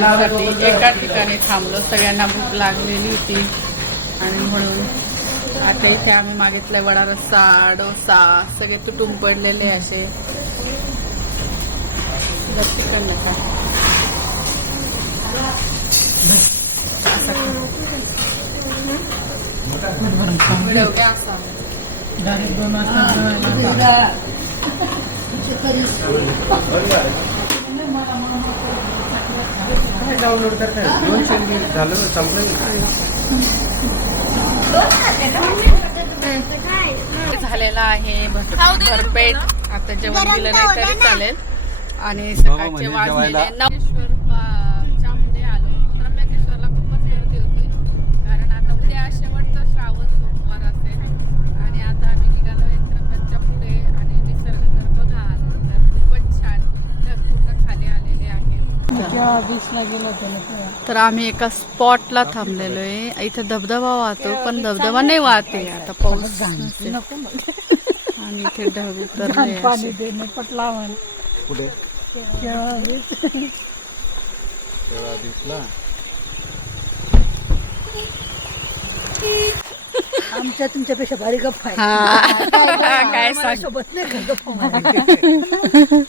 साठी एका ठिकाणी थांबलो. सगळ्यांना भूक लागलेली होती. आणि म्हणून आता इथे आम्ही मागितलंय वडा रस्सा डोसा सगळे तुटून पडलेले असे. गच्ची डाउनलोड करताय दोनशे MB झालं संपलं झालेला आहे. भर- भरपेट. आता जेवण दिलं नाही तरी चालेल. आणि सकाळचे वाजलेले जेवायला- तर आम्ही एका स्पॉटला थांबलेलो आहे इथं धबधबा वाहतो पण धबधबा नाही वाहते आता पाऊस नसेल. आणि इथे ढग उतरले असे. कुठे? आमच्या तुमच्यापेक्षा भारी गप्पा आहे हा. काय सांग? सोबत नाही का गप्पा मारायला?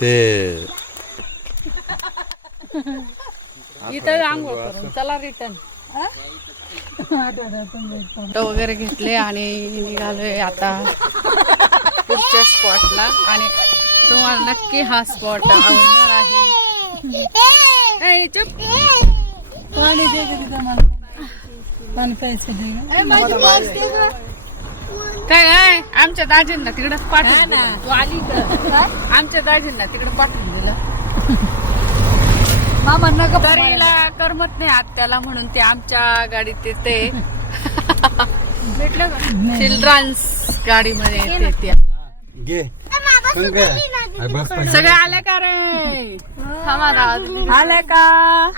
ते इथं आंघोळ करून चला रिटर्न फोटो वगैरे घेतले आणि निघालोय आता पुढच्या स्पॉटला आणि तुम्हाला नक्की हा स्पॉट आवडणार आहे. ए, चुप. पाणी दे. पाणी प्यायचं. काय काय? आमच्या दाजींना तिकडं पाठवून दिलं. तू आली आमच्या दाजींना तिकडं पाठवून दिलं. मामांना गप्पा करमत नाही आत्याला म्हणून ते आमच्या गाडीत येते. चिल्ड्रन्स गाडीमध्ये येते त्या घे. पण काय? अरे बस पण. सगळे आले का रे? थांबा ना, अजून. आले का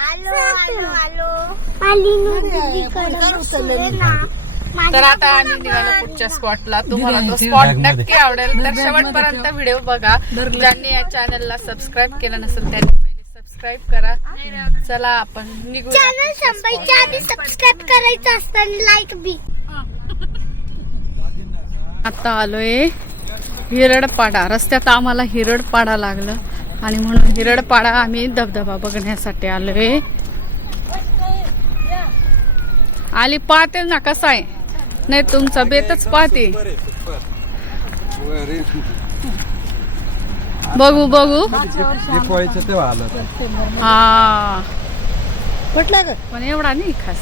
तर आता आम्ही निघालो पुढच्या स्पॉटला तुम्हाला तो स्पॉट नक्की आवडेल. तर शेवटपर्यंत व्हिडिओ बघा. ज्यांनी या चॅनलला सबस्क्राईब केलं नसेल त्यांनी सबस्क्राईब करा. चला आपण निघू चॅनल संपायच्या आधी सबस्क्राईब करायचं असतं लाईक बी. आता आलोय हिरडपाडा. रस्त्यात आम्हाला हिरडपाडा लागलं. आणि म्हणून हिरडपाडा आम्ही धबधबा बघण्यासाठी आलोय. आली पाहते ना कसा आहे. नाही तुमचा बेतच पाहते. बघू बघू. दिपवाळीचं तेव्हा आलं. हा. पटला ग पण एवढा नाही खास.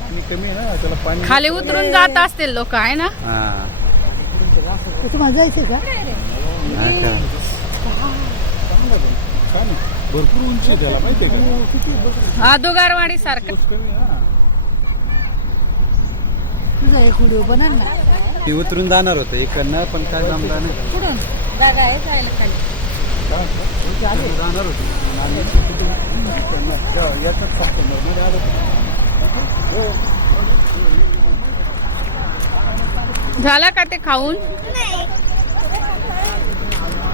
पाणी कमी आहे ना त्याला पाणी खाली उतरून जात असतील लोक आहे ना? हा. जायचं का? हा भरपूर उंची आहे त्याला का? हा दुगारवाडी सारखं कमी आहे ना. तुझा एक व्हिडिओ बनल ना. ती उतरून जाणार होतं. इकडनं पण काय जमला नाही. कुठून जागा आहे जायला खाली. उतरून जाणार होती. आणि इकडनं याच्यात सप्टेंबरमध्ये आलं होतं. झाला का ते खाऊन?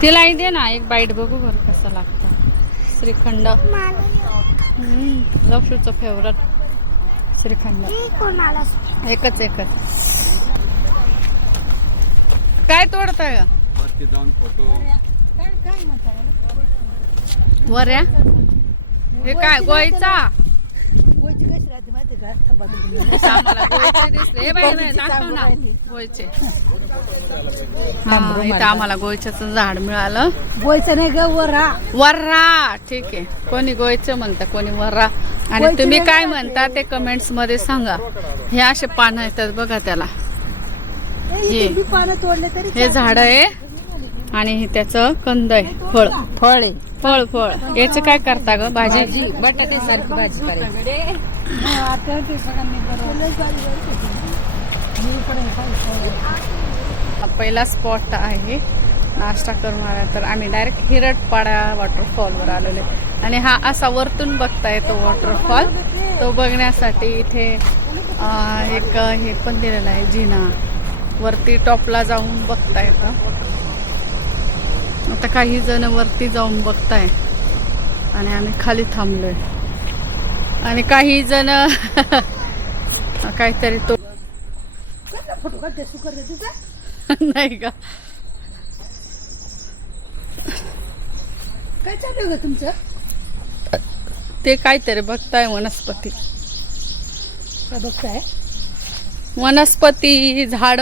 तिलाही दे ना. एक बाईट बघू बरं कसं लागतं. श्रीखंड. लक्षूचं फेवरेट श्रीखंड. कोणाला एकच एकच. काय तोडताय? वरती जाऊन फोटो वऱ्या? हे काय गोयचा? कशी राहते माहिती का आम्हाला गोयचे दिसले. हे बाई बाई, दाखव ना गोयचे. हा इथं आम्हाला गोयच्याचं झाड मिळालं. गोयचं नाही ग वरा वर्रा ठीक आहे. कोणी गोयचं म्हणतं कोणी वर्रा आणि तुम्ही काय. म्हणता ते कमेंट्समध्ये सांगा. हे असे पानं येतात बघा त्याला. हे. पानं तोडले तरी हे झाड आहे. आणि हे त्याचं कंद आहे. फळ. फळ आहे. फळ फळ. याचं काय करता ग? भाजी? बटाटे सारखी भाजी पहिला स्पॉट आहे. नाश्ता करून आला तर आम्ही डायरेक्ट हिरटपाडा वॉटरफॉलवर आलेलो आहे. आणि हा असा वरतून बघता येतो वॉटरफॉल तो बघण्यासाठी इथे एक हे पण दिलेलं आहे जिना. वरती टॉपला जाऊन बघता येतं आता काही जण वरती जाऊन बघताय. आणि आम्ही खाली थांबलोय. आणि काही जण काहीतरी तो नाही का? काय चालू आहे ग तुमचं? ते काहीतरी बघताय वनस्पती. काय बघताय? वनस्पती झाड.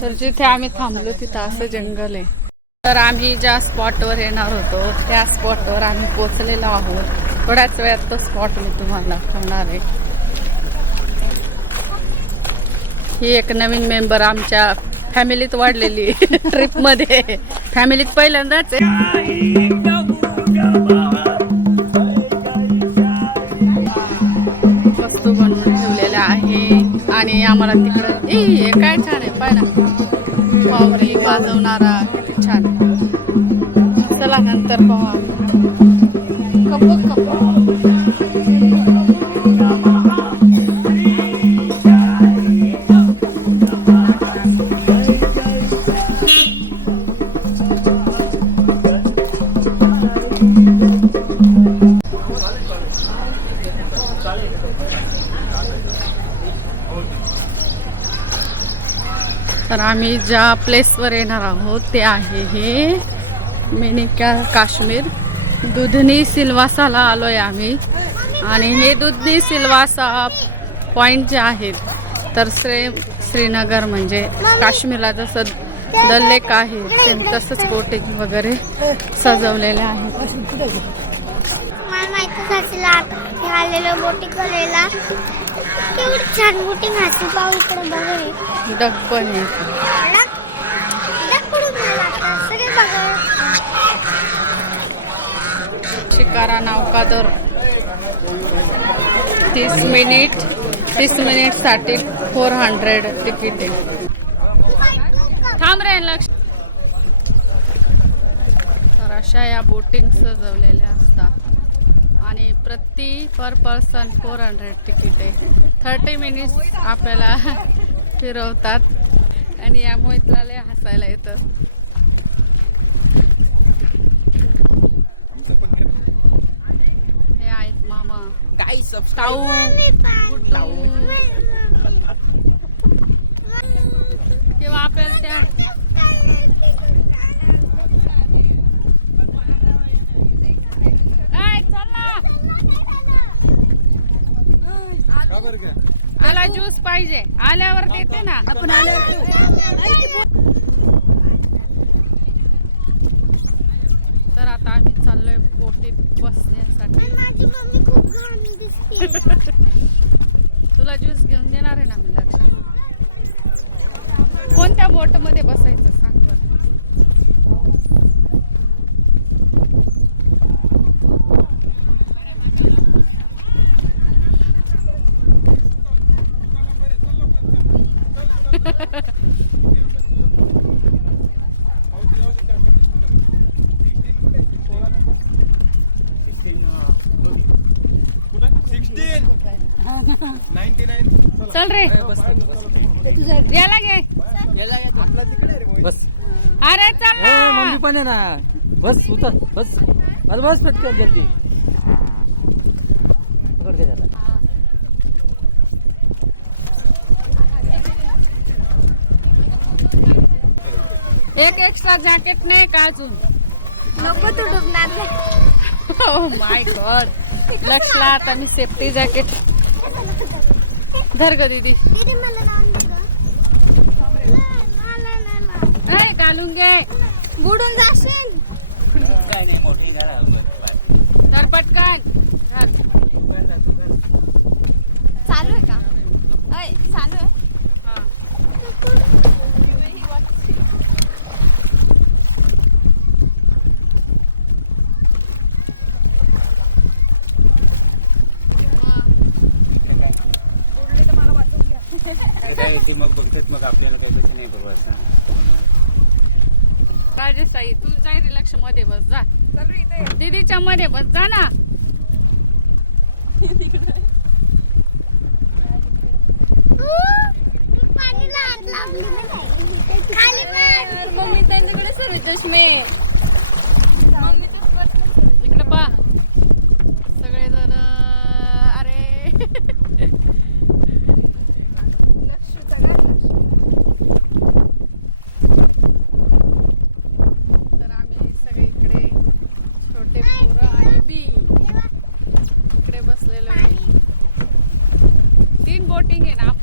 तर जिथे आम्ही थांबलो तिथं असं जंगल आहे. तर आम्ही ज्या स्पॉटवर येणार होतो त्या स्पॉटवर आम्ही पोचलेलो आहोत. थोड्याच वेळात तो स्पॉट मी तुम्हाला दाखवणार आहे. ही एक नवीन मेंबर आमच्या फॅमिलीत वाढलेली ट्रिपमध्ये फॅमिलीत पहिल्यांदाच वस्तू बनवून ठेवलेल्या आहे. आणि आम्हाला तिकडं ए हे काय छान आहे पाय ना. पावरी वाजवणारा किती छान चला नंतर पाहू आम्ही. कप कप ज्या प्लेसवर येणार आहोत ते आहे हे. मेनिका काश्मीर. दुधनी सिल्वासाला आलोय आम्ही. आणि हे दुधनी सिल्वासा पॉइंट जे आहेत तर श्रे श्रीनगर म्हणजे काश्मीरला जसं दल लेक आहे ते तसंच बोटिंग वगैरे सजवलेले आहेत बोटिंग केवढी छान बोटिंग असेल पाहू इकडे बघा पण आहे. शिकारा नौकादर तीस मिनिट तीस मिनिटसाठी फोर हंड्रेड तिकीट. आहे थांब रे लक्ष. तर अशा या बोटिंग सजवलेल्या असतात. आणि प्रति per person four hundred ticket आहे. थर्टी मिनिट्स आपल्याला फिरवतात. आणि यामुळे तुला लय हसायला येतं. हे आहेत मामा. ताऊ गुड्डू किंवा आपल्याला त्या ऐ, चल ना. त्याला ज्यूस पाहिजे. आल्यावर देते ना. तर. आता आम्ही चाललोय बोटीत बसण्यासाठी. तुला ज्यूस घेऊन देणार आहे ना मी लक्षात कोणत्या बोटमध्ये बसायचं सांग बरं चल रे. याला घे. बस. अरे चल मम्मी पण आहे ना. बस उतर. बस. बस बस पटकन जल्दी पकड घे त्याला. एक एक्स्ट्रा जॅकेट नाही का अजून? नको तू डुबणार. हो माय गॉड लक्षला आता मी सेफ्टी जॅकेट धर ग दीदी. नाही, घालून घे. बुडून जाशील. धर पटकन. चालू आहे का? अय चालू आहे हा. बुडली तर मला बस राजेश ताई तू जाय रिलक्षमध्ये बस जा. दीदीच्या मध्ये बस जा ना. it out.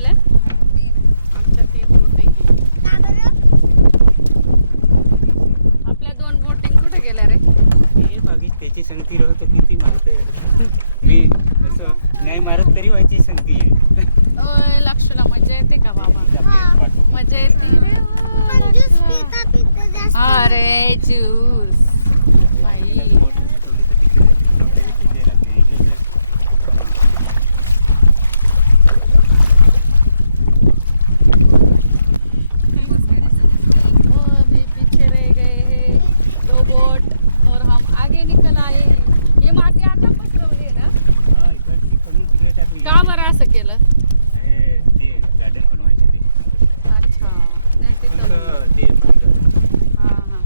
का बरं असं केलं? अच्छा. नाही तिथं ते पूर्ण हा हा.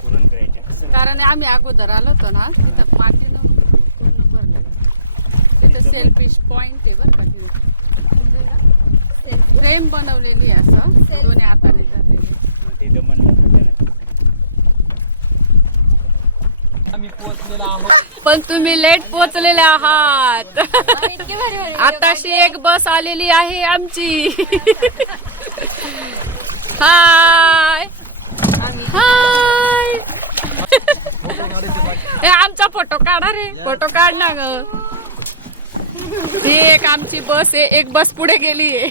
पुरण करायचं. कारण आम्ही अगोदर आलो होतो ना तिथं माती नव्हती पूर्ण भरलेलं. तिथं सेल्फिश पॉइंट आहे बरं का तिथे फ्रेम बनवलेली आहे असं. दोन्ही हाताने धरलेली ते दमनला सगळ्यांना आम्ही पोहोचलेलो आहोत. पण तुम्ही लेट पोहोचलेले आहात. आताशी एक बस आलेली आहे आमची. हाय. हाय. हे आमचा फोटो काढा रे. फोटो काढ ना ग. ही एक आमची बस आहे. एक बस पुढे गेली आहे.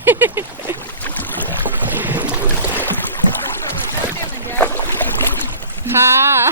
हा.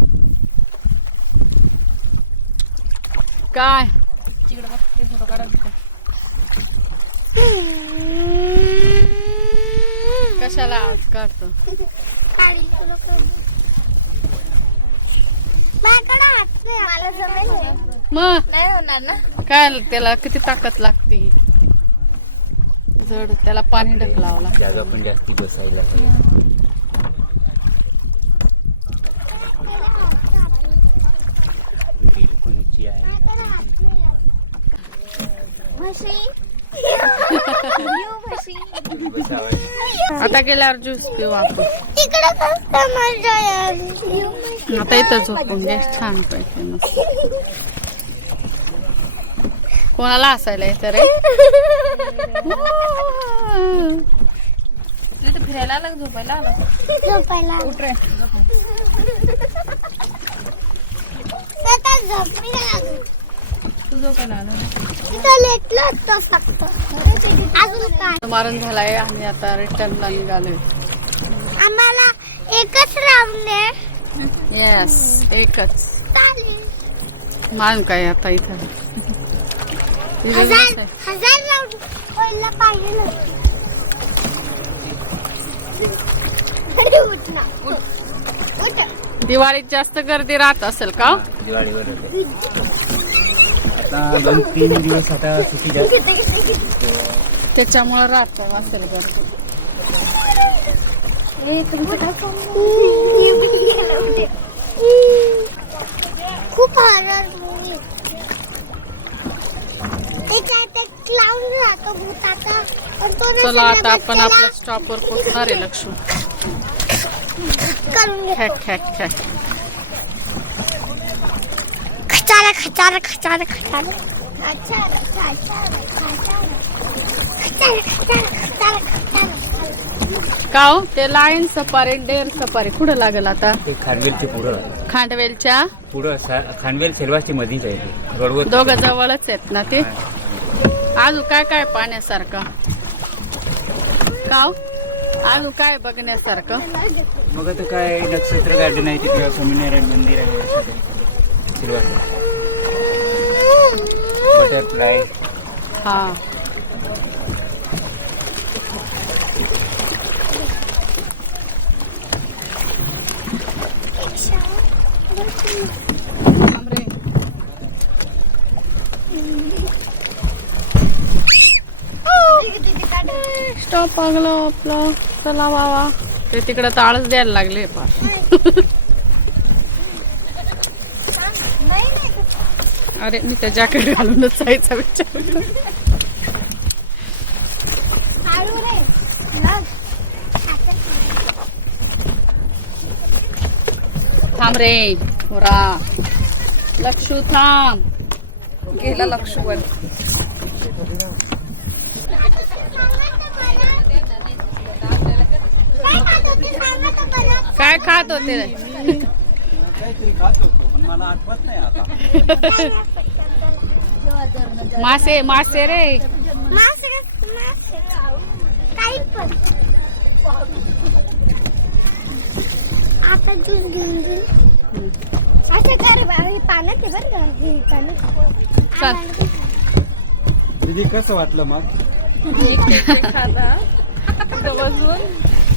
आवाज काढतो काढील तुला कधी. माझ्याकडे हात नाही मला जमेल हे. मग नाही होणार ना काय त्याला किती ताकद लागते जड त्याला पाणी ढकलावं लागतं जागा पण जास्ती बसायला आहे ग्रिल पण उंची आहे आपण म्हशी येऊ म्हशी आता गेल्यावर ज्यूस पिऊ आपण. तिकडे मजा. आता इथं झोपून घे छान पैकी मस्त. कोणाला असायला येतं रे? फिरायला आला झोपायला? आला. झोपायला. आता झोपी लागली. तू झोपायला आला तिथं लेटलं होतं फक्त. मारण झालाय आम्ही आता रिटर्नला निघालोय. आम्हाला एकच राऊंड आहे येस एकच. मान काय आता इथं? हजार. हजार राऊंड पाहिजे दिवाळीत जास्त गर्दी राहत असेल का? दिवाळीवर दोन तीन दिवस आता सुट्टी जास्त त्याच्यामुळे राहत असेल गर्दी खूप हॉरर मूवी चला आता आपण आपल्या स्टॉपवर पोहोचणार आहे लक्ष करून घेतो खॅक खॅक खॅक. खचारा खचारा खचारा खचारा. खचारा खचारा खचारा. खचारा खचारा खचारा खचारा का हो? ते लाईन सफारी डेअर सफारी कुठं लागेल आता? ते खानवेलचे पुढं. खांडवेलच्या पुढं सा- खानवेल सेलवासची मधीच आहे ते. दोघं जवळच आहेत ना ते? अजून काय काय पाहण्यासारखं? का हो? अजून काय बघण्यासारखं? मग आता काय नक्षत्र गार्डन आहे तिकडे स्वामीनारायण मंदिर आहे सिल्वासा बटरफ्लाय हा थांब रे. स्टॉप लागलं आपलं. चला बाबा. ते तिकडे ताळच द्यायला लागले पार. अरे मी त्या जॅकेट घालूनच जायचा विचार. थांब रे पुरा. लक्षू थांब. गेला लक्षूवर काय खात होते? काहीतरी खात होतो पण मला आठवत नाही आता मासे मासे रे. आता ज्यूस घेऊन असं कर बा, हे पाण्यात आहे बरं का हे पाण्यात. दीदी कसं वाटलं मग?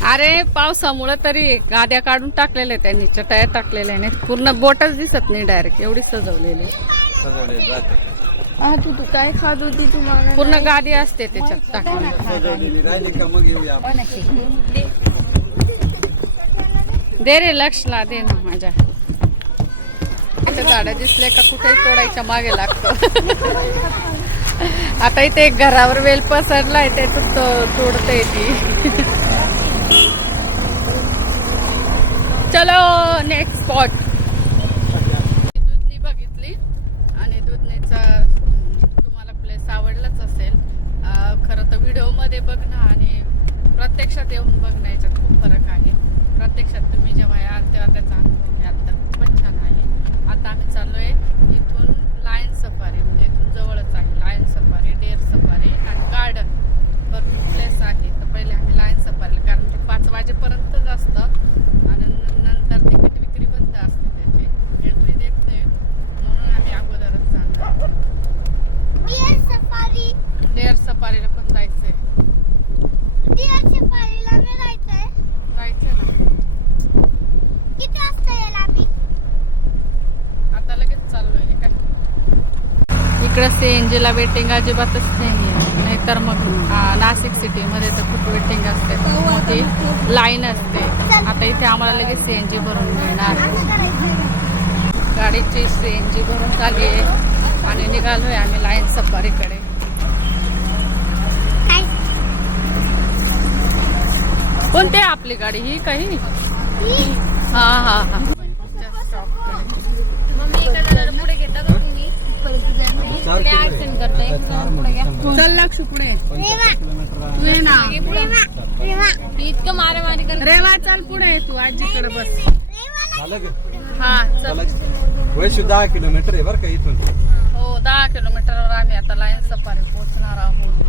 अरे पावसामुळे तरी गाद्या काढून टाकलेल्या त्यांनी चटाया टाकलेल्या नाही पूर्ण बोटच दिसत नाही डायरेक्ट एवढी सजवलेली. सजवले जाते तू तू काय खात होती तुम्हाला? पूर्ण गादी असते त्याच्यात टाकली सजवलेली. राहिली का मग येऊया आपण. दे रे लक्षला दे ना माझ्या. इथे झाडं दिसले का कुठेही तोडायच्या मागे लागतो. आता इथे एक घरावर वेल पसरलाय ते तोडते ती. चलो नेक्स्ट स्पॉट दुधनी बघितली आणि दुधनीचा तुम्हाला प्लेस आवडलाच असेल. खरं तर व्हिडिओमध्ये बघणं आणि प्रत्यक्षात येऊन बघणं याच्यात खूप फरक आहे. प्रत्यक्षात तुम्ही जेव्हा याल तेव्हा त्याचा अनुभव घ्याल तर. खूपच छान आहे. आता आम्ही चाललोय इथून लायन सफारी म्हणजे इथून जवळच आहे लायन सफारी डेअर सफारी आणि गार्डन भरपूर प्लेस आहे. तर पहिले आम्ही लायन सफारीला कारण ते पाच वाजेपर्यंतच असतं आणि नंतर तिकीट विक्री बंद असते त्याची. एंट्री देत नाही. म्हणून आम्ही अगोदरच चाललो डिअर सफारी डेअर सफारीला पण जायचंय डिअर सफारीला मी जायचंय जायचंय ना किती वाजता येईल आम्ही आता लगेच चाललोय हे काय सीएनजीला वेटिंग अजिबातच नाही आहे नाहीतर मग नाशिक सिटीमध्ये तर खूप वेटिंग असते. खूप मोठी लाईन असते. आता इथे आम्हाला लगेच सीएनजी भरून मिळणार. असं करायचं गाडीची सीएनजी भरून झाली आहे. आणि निघालोय आम्ही लाईन सफारीकडे. कोणती आहे आपली गाडी? ही काही ही हा हा हा चार किलो चल इतकं मारामारी कर रेवा चल पुढे तू आजीकडे बस हा चल वैशू दहा किलोमीटर आहे बरं का इथून हो दहा किलोमीटरवर आम्ही आता लायन सफारी पोहोचणार आहोत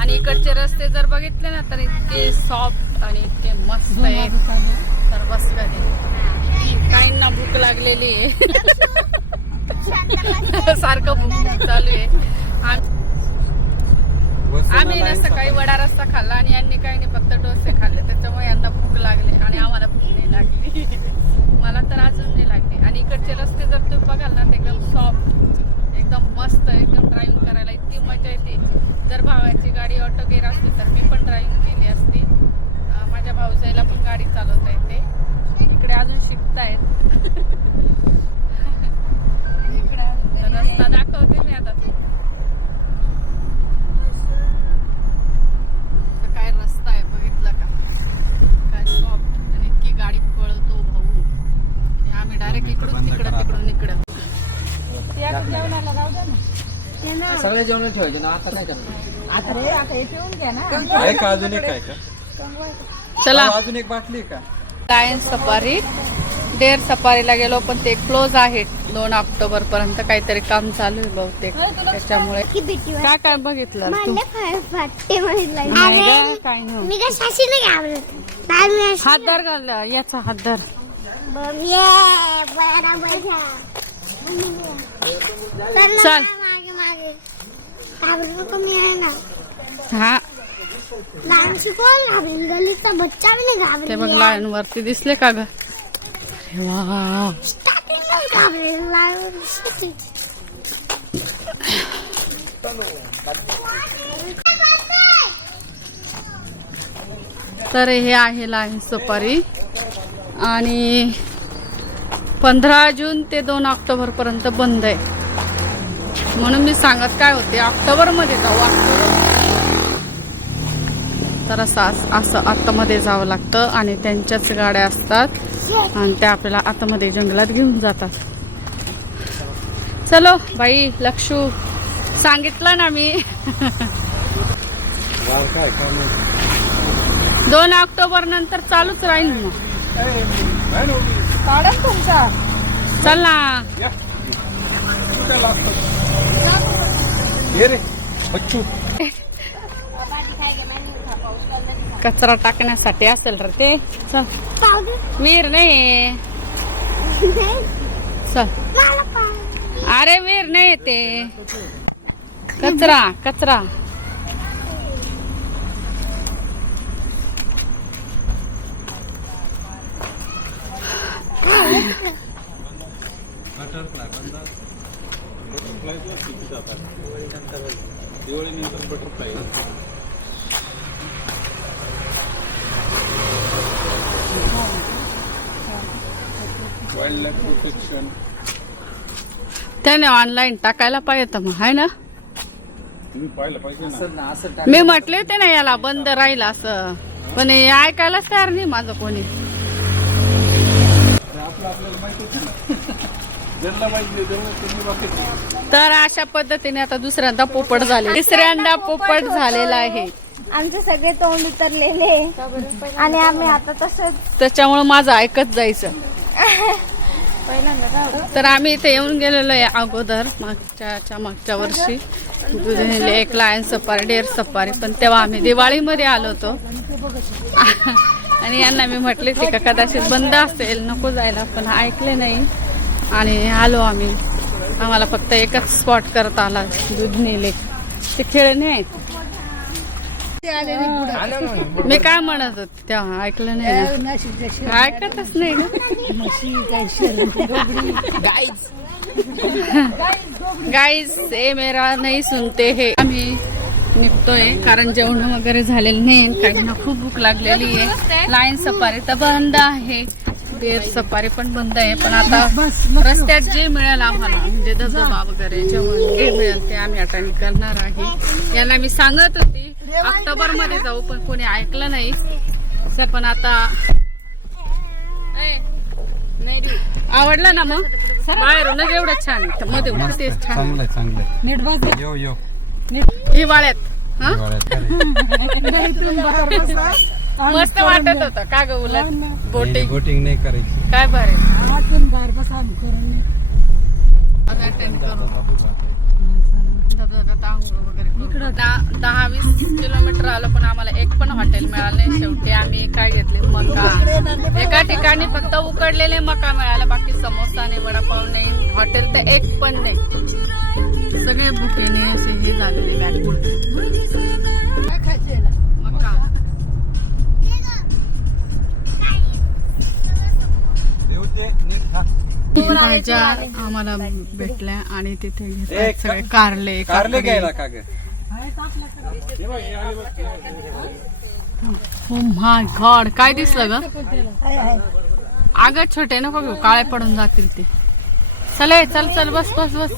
आणि इकडचे रस्ते जर बघितले ना तर इतके सॉफ्ट आणि इतके मस्त आहेत. तर बस कधी काहींना भूक लागलेली आहे. सारखं भूक चालू आहे. आम्ही ना सकाळी वडा रस्ता खाल्ला आणि यांनी काही नाही फक्त डोसे खाल्ले. त्याच्यामुळे यांना भूक लागली आणि आम्हाला भूक नाही लागली. मला तर अजून नाही लागली. आणि इकडचे रस्ते जर तुम्ही बघाल ना ते एकदम सॉफ्ट एकदम मस्त एकदम ड्रायव्हिंग करायला इतकी मजा येते. जर भावाची गाडी ऑटो गेअर असते तर मी पण ड्रायव्हिंग केली असती. माझ्या भाऊजाईला पण गाडी चालवता येते. इकडे अजून शिकतायत. रस्ता दाखवते मी आता काय रस्ता आहे बघितला का? काय सॉफ्ट आणि इतकी गाडी पळतो भाऊ. की आम्ही डायरेक्ट इकडून तिकडं तिकडून इकडं. सगळे जेवण ठेवायचे ना आता काय करणार. आहे का अजून एक आहे का? चला. अजून एक बाटली का? Lion safari. डेअर सफारीला गेलो पण ते क्लोज आहे दोन ऑक्टोबर पर्यंत काहीतरी काम चालू आहे बहुतेक. त्याच्यामुळे. काय काय बघितलं तू. नाही गं, काय नाही. मी काय साशी नाही घाबरत नाही, मी अशी- हात धर घाल याचा हात धर. बरं, ये, बरोबर घ्या. चल. मागे मागे. आहे ना. हा. लहानशी कोण घाबरेल? गलीचा बच्चा बी नाही ते बघ लायन वरती दिसले का ग? अरे वा. घाबरेल. लायन तर हे आहे लाईन सफारी. आणि पंधरा जून ते दोन ऑक्टोबर पर्यंत बंद आहे. म्हणून मी सांगत काय होते ऑक्टोबरमध्ये जाऊ. ऑक्टोबर तर असं असं आतमध्ये जावं लागतं आणि त्यांच्याच गाड्या असतात. आणि त्या आपल्याला आतमध्ये जंगलात घेऊन जातात. चलो बाई लक्षू सांगितलं ना मी. दोन ऑक्टोबर नंतर चालूच राहील मग. चल ना. ये रे बच्चू. कचरा टाकण्यासाठी असेल रे ते. चल. वीर नाही. चल. अरे वीर नाही ते. कचरा कचरा. दिवाळीनंतर बटरफ्लाय लाईफ प्रोटेक्शन त्याने ऑनलाईन टाकायला पाहिजे मग हाय ना? तुम्ही पाहिलं पाहिजे मी म्हटले होते ना याला बंद राहील असं. पण हे ऐकायलाच तयार नाही माझं कोणी. आपलं आपल्याला माहिती होतं ना. ज्यांना माहिती तेवढं तुम्ही बाकी तर अशा पद्धतीने आता दुसऱ्यांदा पोपट झाले. तिसऱ्यांदा पोपट झालेला आहे. आमचे सगळे तोंड उतरलेले. आणि आम्ही आता तसंच त्याच्यामुळे माझं ऐकत जायचं. तर आम्ही इथे येऊन गेलेलो आहे अगोदर मागच्या मागच्या वर्षी. म्हणजे दुधनीले एक लायन सफारी डेअर सफारी. पण तेव्हा आम्ही दिवाळीमध्ये आलो होतो. आणि यांना मी म्हटले ते का कदाचित बंद असेल नको जायला पण ऐकले नाही. आणि आलो आम्ही. आम्हाला फक्त एकच स्पॉट करत आला दुधनीले. ते खेळणे आहेत. मी काय म्हणत होते? तेव्हा ऐकलं नाही. ऐकतच नाही गाईज ए मेरा नाही सुनते हे. आम्ही निघतोय कारण जेवण वगैरे झालेलं नाही. काहींना खूप भूक लागलेली आहे. लाईन सफारी तर बंद आहे. बेर सफारी पण बंद आहे. पण आता रस्त्यात जे मिळेल आम्हाला म्हणजे धबधबा वगैरे जेवण जे मिळेल ते आम्ही अटेंड करणार आहे. यांना मी सांगत होती ऑक्टोबरमध्ये जाऊ पण कोणी ऐकलं नाही. पण आता. आवडलं ना मग? बाहेरूनच एवढं छान. मध्ये छान. नीट बस. यो यो. हिवाळ्यात. हा? मस्त वाटत होतं का ग उलट? बोटिंग बोटिंग नाही करायची. काय बरे आतून बाहेर बस आम्ही करून. अटेंड करू. धबधब्यात आंघोळ वगैरे दहा दहा वीस किलोमीटर आलो पण आम्हाला एक पण हॉटेल मिळालं नाही. शेवटी आम्ही काय घेतले? मका. एका ठिकाणी फक्त उकडलेले मका मिळाला बाकी समोसा नाही वडापाव नाही हॉटेल तर एक पण नाही. सगळे भुकेने असे हे झालेले काय मका. भाज्या आम्हाला भेटल्या आणि तिथे सगळे कारले कारले. घ्यायला का माय गॉड Oh काय दिसलं ग. अगं छोटे नको घेऊ काळे पडून जातील ते. चल चल चल बस बस बस.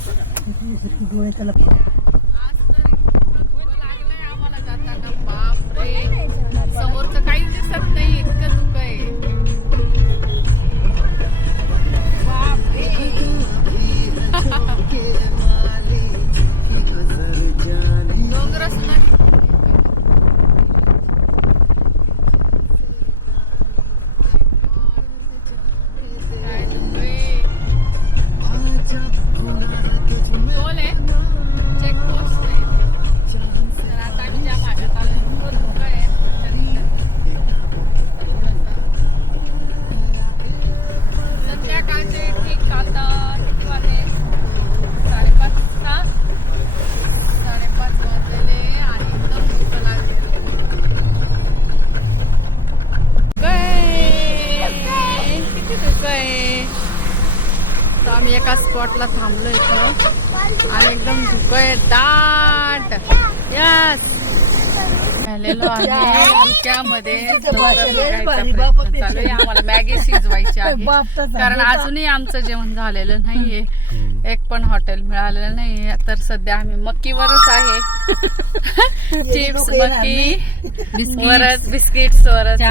ठीक किती साडेपाच साडेपाच आणि एकदम लागले. किती आहे? तर आम्ही एका स्पॉटला थांबलो इथं आणि एकदम धुकं आहे दाट. यस झालेलो आहे. आम्हाला मॅगी शिजवायची आहे. कारण अजूनही आमचं जेवण झालेलं नाहीये. एक पण हॉटेल मिळालेलं नाहीये. तर सध्या आम्ही मक्कीवरच आहे. चिप्स मक्की वरच बिस्किट्स. वरच.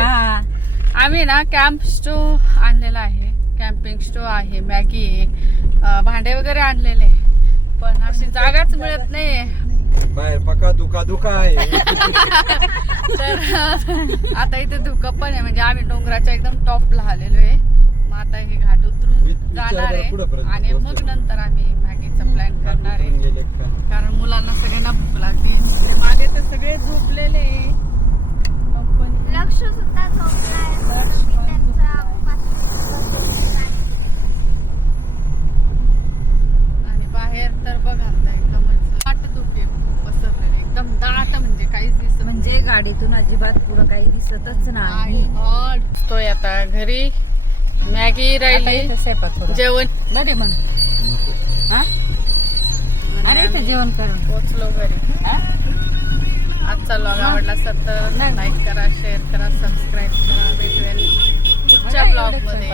आम्ही ना कॅम्प स्टो आणलेला आहे. कॅम्पिंग स्टो आहे मॅगी आहे. भांडे वगैरे आणलेले. पण अशी जागाच मिळत नाहीये. बाहेर पका दुका दुका आहे. तर आता इथे धुकं पण आहे. म्हणजे आम्ही डोंगराच्या एकदम टॉपला आलेलो आहे. मग आता हे घाट उतरून जाणार आहे. आणि मग. नंतर आम्ही मॅगीचा प्लॅन करणार आहे. गेले का? कारण मुलांना सगळ्यांना भूक लागली इकडे मागे तर सगळे झोपलेले आहे. लक्ष सुद्धा झोपलाय मी त्यांचा आणि बाहेर तर बघा आता एकदमच दाट धुके पसरलेले एकदम दाट म्हणजे काहीच दिसत म्हणजे गाडीतून अजिबात पुढं काही दिसतच नाही. तोय आता घरी. मॅगी राहिली. जेवण. बरे मग. हा? अरे इथं जेवण करून. पोचलो घरी. आजचा लॉग आवडला असेल तर लाईक करा शेअर करा सबस्क्राईब करा. भेटूया पुढच्या ब्लॉगमध्ये